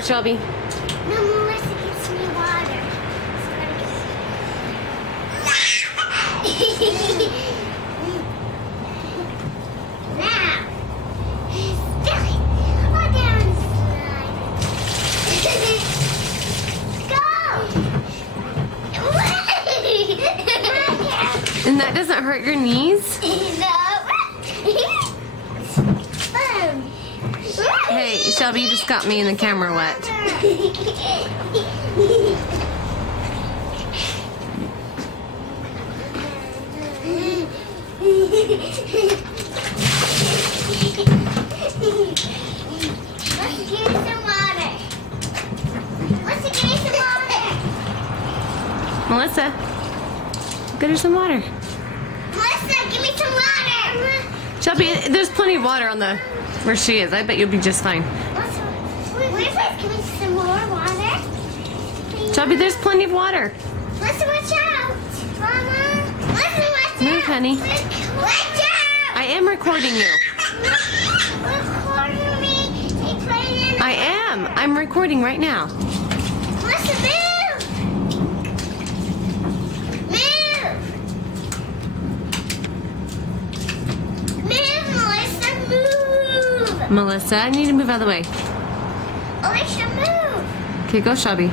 Shelby. No, Melissa gets me water. Now, Billy, oh, down the slide. Go! And that doesn't hurt your knees? Hey, Shelby, you just got me in the camera wet. Let's give me some water. Let's give me some water. Melissa, get her some water. Melissa, give me some water. Shelby, there's plenty of water on the where she is. I bet you'll be just fine. Melissa, give me some more water. Please. Shelby, there's plenty of water. Melissa, watch out. Mama. Melissa, watch out. Move, honey. Watch out. I am recording you. Recording me. They played in. I am. I'm recording right now. Melissa, move. Move. Move, Melissa, move. Melissa, I need to move out of the way. Alicia, move. Okay, go, Shelby.